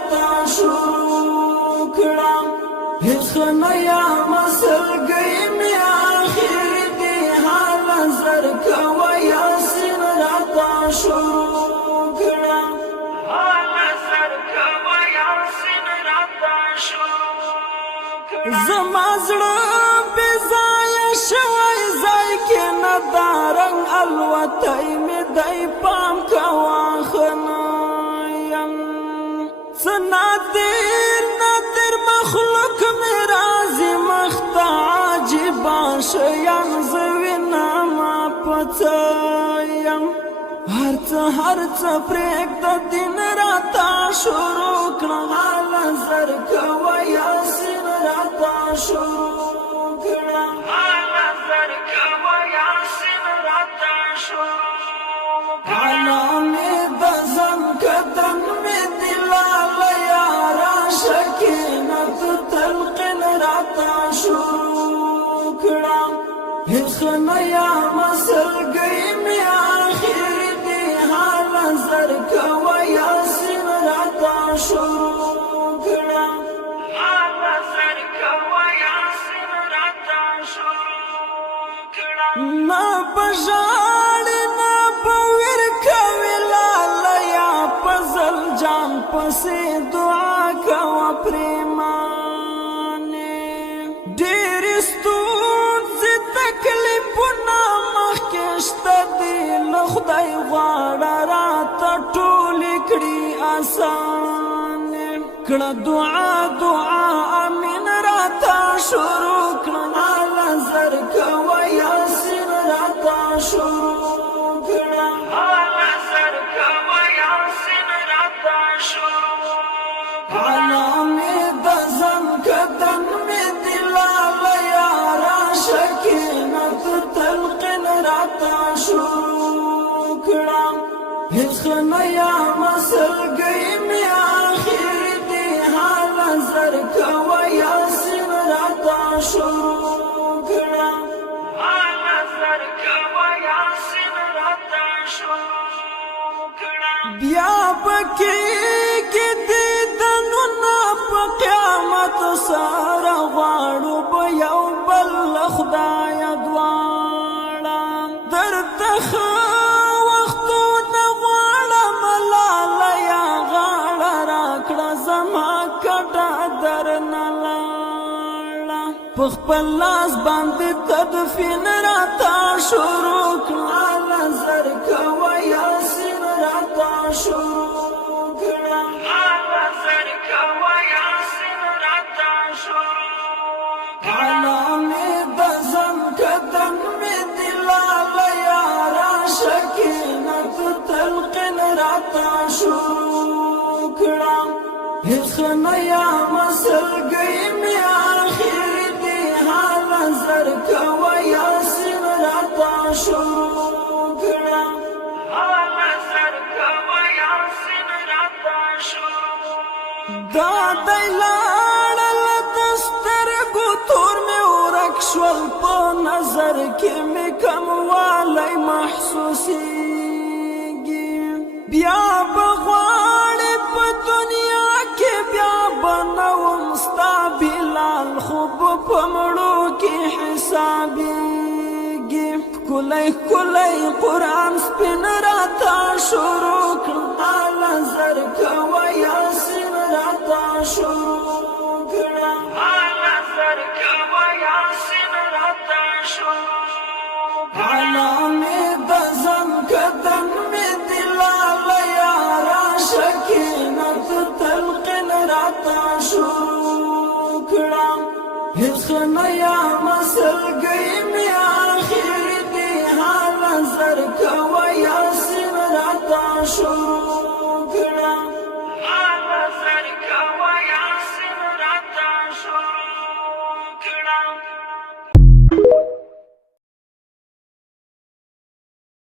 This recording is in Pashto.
راتا شروع کړم هیڅ نه یم سلګۍ مې آخر دې حال زر کوه یاسین راتا شروع کړم حال زر کوه یاسین راتا شروع کړم زما زړه بې ځایه شوی ځای کې نه دا رنګ الوتی مې دی پام کوه ښه نه یم څه نادر مخلوق مې راځي مخته عجیبه شیان زه وینم په څه یم هر څه پرېږده دین راته شروع کړه حال زر کوه یاسین راته شروع کړه حال زر کوه یاسین راته شروع کړه حالا مې د ځان قدم مې دلاله یاره شکینت تلقین راته شروع کړه هیڅ نه یم سلګۍ مې آخر دې حال زر کوه یاسین راته شروع کړه حال زر کوه یاسین راته شروع کړه نه په ژاړې نه په ویر کوې لاله یا په زل جان پسې دعا کوه پرېمانې ډېرې ستونزې تکلیفونه مخکې شته دي له خدای غواړه راته ټولې کړي اسانې کړه دعا امین راته شروع کړه حال زر کوه یاسین راته شروع کړه حال زر کوه یاسین راته شروع حالا مې د ځان قدم مې دلاله یاره شکینت تلقین راته شروع کړه هیڅ نه یم سلګۍ مې آخر دې حال زر کوه یاسین راته شروع کړه حال زر کوه یاسین راته شروع کړه بیا پکې دیدنونه په قیامت سره غواړو به یو بل له خدایه دواړه درته ښه وختونه غواړم لاله یا غاړه راکړه زما کډه درنه لاړه په خپل لاس باندې تدفین راته شروع کړه حال زر کوه یاسین راته شروع کړه حال زر کوه یاسین راته شروع حالا مې د ځان قدم مې دلاله یاره شکینت تلقین راته شروع کړه هیڅ نه یم سلګۍ مې آخر دې حال زر کوه یاسین راته شروع کړه حال زر کوه یاسین راته شروع دا دی لاړل د سترګو تور مې ورک شول په نظر کې مې کموالی محسوسیږي بیا به غواړې په دنیا کې بیا به نه وم ستا بلال خو به په مړو کې حسابیږي ښکلی قرآن سپین راته شروع کړه حال زر کوه یاسین راته شروع کړه حال زر کوه یاسین راته شروع حالا مې د ځان قدم مې دلاله یاره شکینت تلقین راته شروع کړه هیڅ نه یم سلګۍ مې آخر دې حال زر کوه یاسین راته شروع